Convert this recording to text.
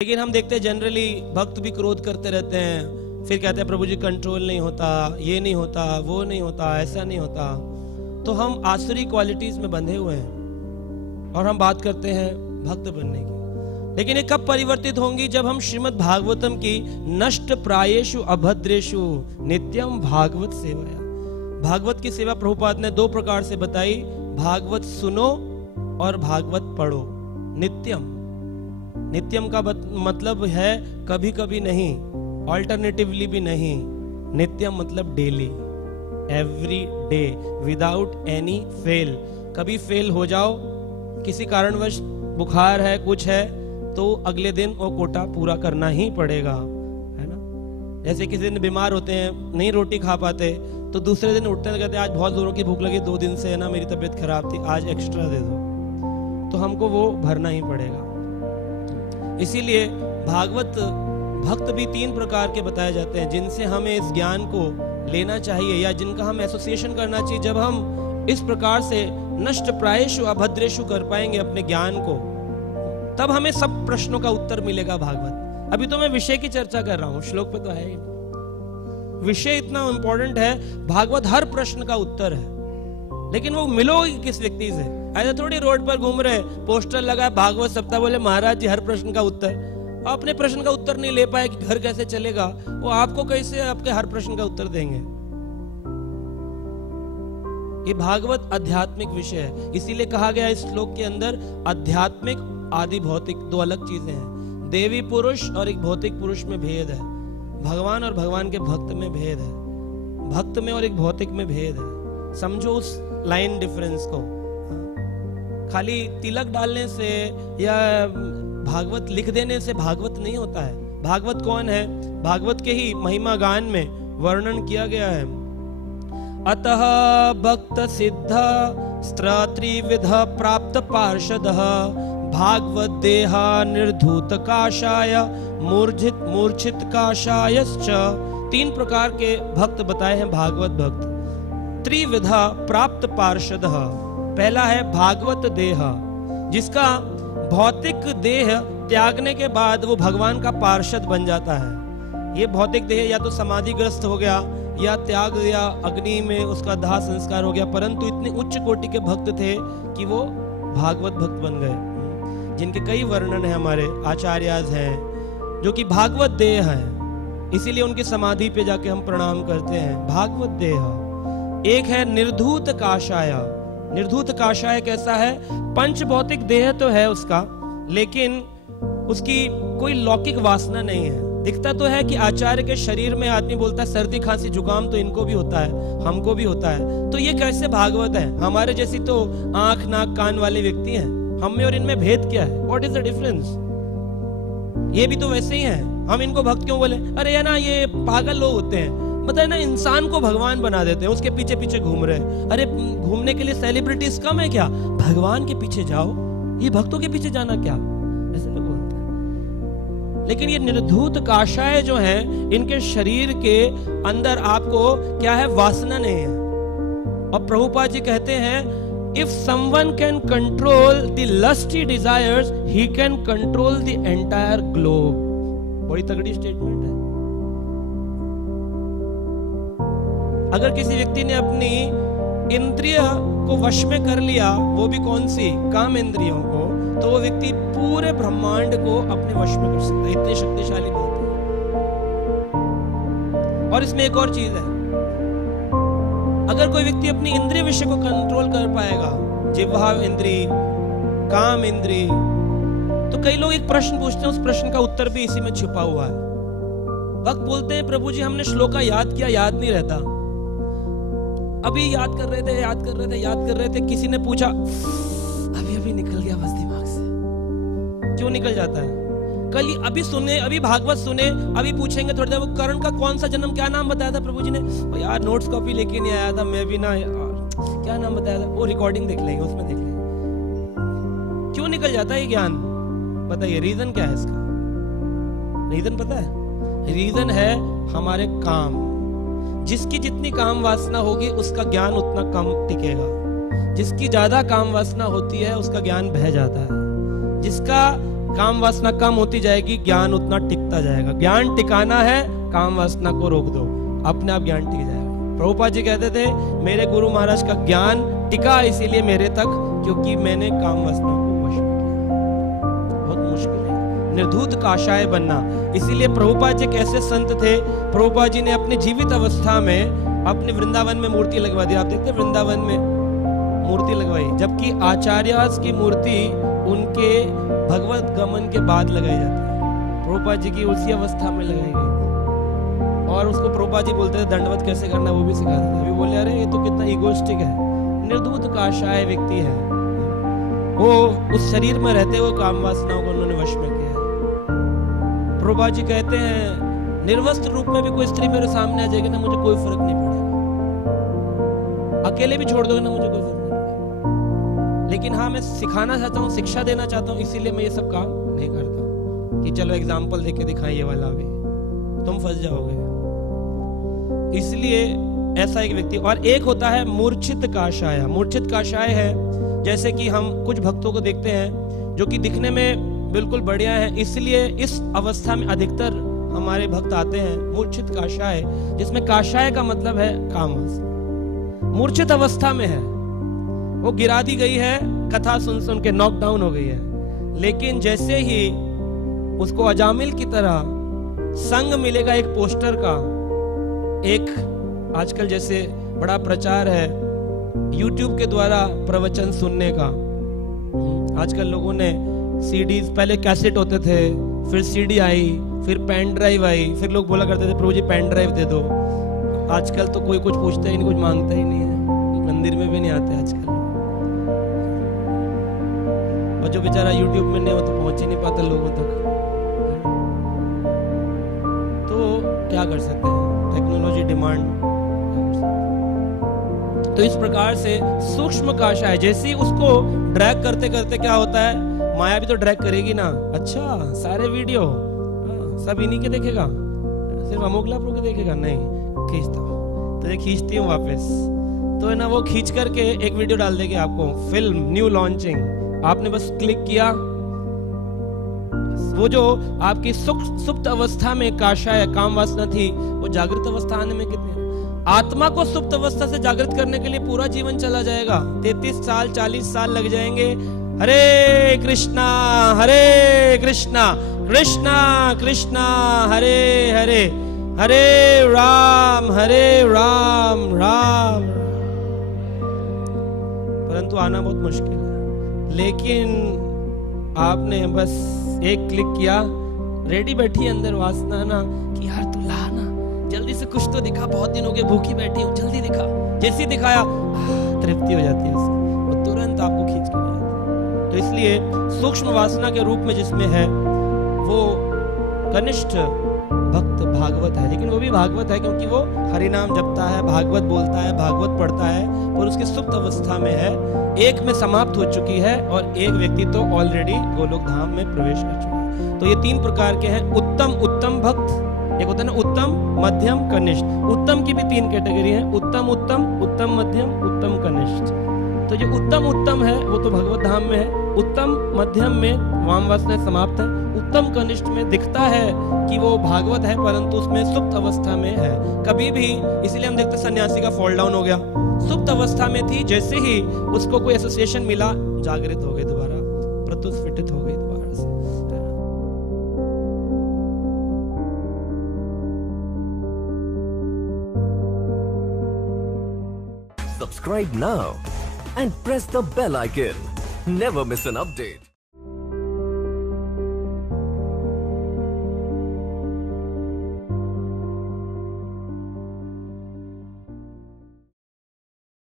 लेकिन हम देखते हैं जनरली भक्त भी क्रोध करते रहते हैं, फिर कहते हैं प्रभु जी कंट्रोल नहीं होता, ये नहीं होता, वो नहीं होता, ऐसा नहीं होता। तो हम आसुरी क्वालिटीज में बंधे हुए हैं और हम बात करते हैं भक्त बनने की। लेकिन ये कब परिवर्तित होंगी? जब हम श्रीमद् भागवतम की नष्ट प्रायेषु अभद्रेषु नित्यम भागवत सेवया। भागवत की सेवा प्रभुपाद ने दो प्रकार से बताई, भागवत सुनो और भागवत पढ़ो। नित्यम, नित्यम का मतलब है कभी कभी नहीं, ऑल्टरनेटिवली भी नहीं। नित्यम मतलब daily, every day, without any fail. कभी फेल हो जाओ, किसी कारणवश बुखार है, कुछ है, तो अगले दिन वो कोटा पूरा करना ही पड़ेगा, है ना। जैसे किसी दिन बीमार होते हैं, नहीं रोटी खा पाते, तो दूसरे दिन उठते हैं, कहते हैं आज बहुत जोरों की भूख लगी, 2 दिन से है ना मेरी तबीयत खराब थी, आज एक्स्ट्रा दे दो, तो हमको वो भरना ही पड़ेगा। इसीलिए भागवत भक्त भी 3 प्रकार के बताए जाते हैं जिनसे हमें इस ज्ञान को लेना चाहिए या जिनका हम एसोसिएशन करना चाहिए। जब हम इस प्रकार से नष्ट प्रायेषु अभद्रेषु कर पाएंगे अपने ज्ञान को, तब हमें सब प्रश्नों का उत्तर मिलेगा। भागवत, अभी तो मैं विषय की चर्चा कर रहा हूं, श्लोक पे तो है ही। विषय इतना इंपॉर्टेंट है, भागवत हर प्रश्न का उत्तर है। लेकिन वो मिलोगी किस व्यक्ति से? ऐसे थोड़ी रोड पर घूम रहे, पोस्टर लगा भागवत सप्ताह, बोले महाराज जी हर प्रश्न का उत्तर। अपने प्रश्न का उत्तर नहीं ले पाए कि घर कैसे चलेगा, वो आपको कैसे आपके हर प्रश्न का उत्तर देंगे? ये भागवत आध्यात्मिक विषय है, इसीलिए कहा गया इस श्लोक के अंदर आध्यात्मिक आदि भौतिक 2 अलग चीजें हैं। देवी पुरुष और एक भौतिक पुरुष में भेद है, भगवान और भगवान के भक्त में भेद है, भक्त में और एक भौतिक में भेद है। समझो उस लाइन डिफरेंस को। खाली तिलक डालने से या भागवत लिख देने से भागवत नहीं होता है। भागवत कौन है? भागवत के ही महिमा गान में वर्णन किया गया है। अतः भक्त सिद्ध स्त्रिविध प्राप्त पार्षदः भागवत देहा निर्धूत काशाय मूर्छित काशायश्च। 3 प्रकार के भक्त बताए हैं भागवत भक्त। त्रिविधा प्राप्त पार्षदः, पहला है भागवत देह, जिसका भौतिक देह त्यागने के बाद वो भगवान का पार्षद बन जाता है। ये भौतिक देह या तो समाधिग्रस्त हो गया या त्याग दिया, अग्नि में उसका दाह संस्कार हो गया, परंतु इतने उच्च कोटि के भक्त थे कि वो भागवत भक्त बन गए, जिनके कई वर्णन है, हमारे आचार्याज हैं जो कि भागवत देह है, इसीलिए उनकी समाधि पे जाके हम प्रणाम करते हैं। भागवत देह। एक है निर्धूत काशाय। निर्धूत काशाय कैसा है? पंच भौतिक देह तो है उसका, लेकिन उसकी कोई लौकिक वासना नहीं है। दिखता तो है कि आचार्य के शरीर में आदमी बोलता है सर्दी खांसी जुकाम तो इनको भी होता है, हमको भी होता है, तो ये कैसे भागवत है? हमारे जैसी तो आंख नाक कान वाले व्यक्ति हैं, हम में और इनमें भेद क्या है? What is the difference? ये भी तो वैसे ही है, हम इनको भक्त क्यों बोले? अरे ये ना ये पागल लोग होते हैं, बताए ना, इंसान को भगवान बना देते हैं, उसके पीछे पीछे घूम रहे हैं। अरे घूमने के लिए सेलिब्रिटीज कम है क्या? भगवान के पीछे जाओ, ये भक्तों के पीछे जाना क्या? ऐसे लोग बोलते हैं। लेकिन ये निर्धूत काशाय जो है, इनके शरीर के अंदर आपको क्या है? वासना नहीं है। और प्रभुपाद जी कहते हैं, if someone can control the lusty desires, he can control the entire globe. बड़ी तगड़ी स्टेटमेंट है। अगर किसी व्यक्ति ने अपनी इंद्रिय को वश में कर लिया, वो भी कौन सी? काम इंद्रियों को, तो वो व्यक्ति पूरे ब्रह्मांड को अपने वश में कर सकता है। इतनी शक्तिशाली बात है। और इसमें एक और चीज है, अगर कोई व्यक्ति अपनी इंद्रिय विषय को कंट्रोल कर पाएगा, जिह्वा इंद्री, काम इंद्री, तो कई लोग एक प्रश्न पूछते हैं, उस प्रश्न का उत्तर भी इसी में छुपा हुआ है। भक्त बोलते हैं प्रभु जी हमने श्लोका याद किया, याद नहीं रहता। अभी याद कर रहे थे, किसी ने पूछा, अभी निकल गया बस दिमाग से। क्यों निकल जाता है? कल अभी सुने, अभी भागवत सुने, अभी पूछेंगे थोड़ी देर, वो कर्ण का कौन सा जन्म, क्या नाम बताया था प्रभु जी ने? और यार नोट्स कॉपी लेके नहीं आया था, मैं भी ना, क्या नाम बताया था? वो रिकॉर्डिंग देख लेंगे, उसमें देख लेंगे। क्यों निकल जाता है ये ज्ञान? बताइए रीजन क्या है इसका? रीजन पता है? रीजन है हमारे काम। जिसकी जितनी काम वासना होगी उसका ज्ञान उतना कम टिकेगा। जिसकी ज्यादा काम वासना होती है उसका ज्ञान बह जाता है। जिसका काम वासना कम होती जाएगी, ज्ञान उतना टिकता जाएगा। ज्ञान टिकाना है, काम वासना को रोक दो, अपने आप ज्ञान टिक जाएगा। प्रभुपाद जी कहते थे मेरे गुरु महाराज का ज्ञान टिका इसीलिए मेरे तक, क्योंकि मैंने काम वासना को वश में किया। बहुत मुश्किल है निर्धूत काशाय बनना। इसीलिए प्रभुपाद जी एक ऐसे संत थे, प्रभुपाद जी ने अपनी जीवित अवस्था में अपने वृंदावन में मूर्ति लगवा दी। आप देखते वृंदावन में मूर्ति लगवाई, जबकि आचार्यास की मूर्ति उनके भगवत गमन के बाद लगाई जाती है। प्रभुपाद जी की उसी अवस्था में लगाई गई और उसको प्रभुपाद जी बोलते थे दंडवत कैसे करना वो भी सिखाते थे। अभी बोले अरे ये तो कितना इगोइस्टिक है, निर्धूत काशाय व्यक्ति है, वो उस शरीर में रहते हुए काम वासनाओं को उन्होंने वश में किया है। प्रभुपाद जी कहते हैं निर्वस्त्र रूप में भी कोई स्त्री मेरे सामने आ जाएगी ना, मुझे कोई फर्क नहीं पड़ेगा, अकेले भी छोड़ दोगे ना, मुझे कोई फर्क नहीं पड़ेगा। लेकिन हाँ, मैं सिखाना चाहता हूँ, शिक्षा देना चाहता हूँ, इसीलिए मैं ये सब काम नहीं करता कि चलो एग्जाम्पल देके दिखाएं ये वाला भी, तुम फंस जाओगे। इसलिए ऐसा एक व्यक्ति। और एक होता है मूर्छित काशाय। मूर्छित काशाय है जैसे कि हम कुछ भक्तों को देखते हैं जो कि दिखने में बिल्कुल बढ़िया है, इसलिए इस अवस्था में अधिकतर हमारे भक्त आते हैं मूर्छित काशाय, जिसमें काशाय का मतलब है कामवासना। मूर्छित अवस्था में है, वो गिरा दी गई है, कथा सुन सुन के नॉकडाउन हो गई है। लेकिन जैसे ही उसको अजामिल की तरह संग मिलेगा एक पोस्टर का, एक आजकल जैसे बड़ा प्रचार है YouTube के द्वारा प्रवचन सुनने का। आजकल लोगों ने सीडीज, पहले कैसेट होते थे, फिर सीडी आई, फिर पेन ड्राइव आई, फिर लोग बोला करते थे प्रभु जी पेन ड्राइव दे दो। आजकल तो कोई कुछ पूछता ही नहीं, कुछ मांगता ही नहीं है, मंदिर में भी नहीं आते आजकल। और जो बेचारा YouTube में नहीं हो तो पहुंच ही नहीं पाता लोगों तक। तो क्या कर सकते हैं, टेक्नोलॉजी डिमांड। तो इस प्रकार से सूक्ष्म काशाय, जैसे ही उसको ड्रैग करते करते क्या होता है, माया भी तो ड्रैग करेगी ना। अच्छा सारे वीडियो सब इन्हीं के देखेगा, सिर्फ अमोगला प्रभु के देखेगा, नहीं खींचता तो ये खींचती हूँ वापस, तो है ना वो खींच करके एक वीडियो डाल देगी आपको, फिल्म न्यू लॉन्चिंग, आपने बस क्लिक किया, वो जो आपकी सुप्त अवस्था में काशाय काम वासना थी, वो जागृत अवस्था आने में कितने, आत्मा को सुप्त अवस्था से जागृत करने के लिए पूरा जीवन चला जाएगा, 33 साल 40 साल लग जाएंगे। हरे कृष्णा कृष्णा कृष्णा हरे हरे, हरे राम राम। परंतु आना बहुत मुश्किल है। लेकिन आपने बस एक क्लिक किया, रेडी बैठी अंदर वासना ना कि यार तू ला ना, जल्दी से कुछ तो दिखा, बहुत दिन हो गए भूखी बैठी हूँ, जल्दी दिखा। जैसे ही दिखाया तृप्ति हो जाती है उसकी, वो तुरंत आपको खींच के ले जाती है। तो इसलिए सूक्ष्म वासना के रूप में जिसमें है वो कनिष्ठ भक्त भागवत है, लेकिन वो भी भागवत है क्योंकि वो हरि नाम जपता है, भागवत बोलता है, भागवत पढ़ता है, और उसकी सुप्त अवस्था में है, एक में समाप्त हो चुकी है और एक व्यक्ति तो ऑलरेडी गोलोक धाम में प्रवेश कर चुका है। तो ये 3 प्रकार के हैं उत्तम भक्त, एक होता है ना उत्तम, मध्यम, कनिष्ठ। उत्तम की भी 3 कैटेगरी है, उत्तम मध्यम, उत्तम कनिष्ठ। तो जो उत्तम है वो तो भगवत धाम में है, उत्तम मध्यम में वाम वासना समाप्त है, उत्तम कनिष्ठ में दिखता है कि वो भागवत है परंतु उसमें सुप्त अवस्था में है कभी भी। इसीलिए हम देखते सन्यासी का फॉल डाउन हो गया, सुप्त अवस्था में थी, जैसे ही उसको कोई एसोसिएशन मिला जागृत हो गई दोबारा, प्रत्युस्फिटित हो गई दोबारा से। Subscribe now and press the bell icon. Never miss an update.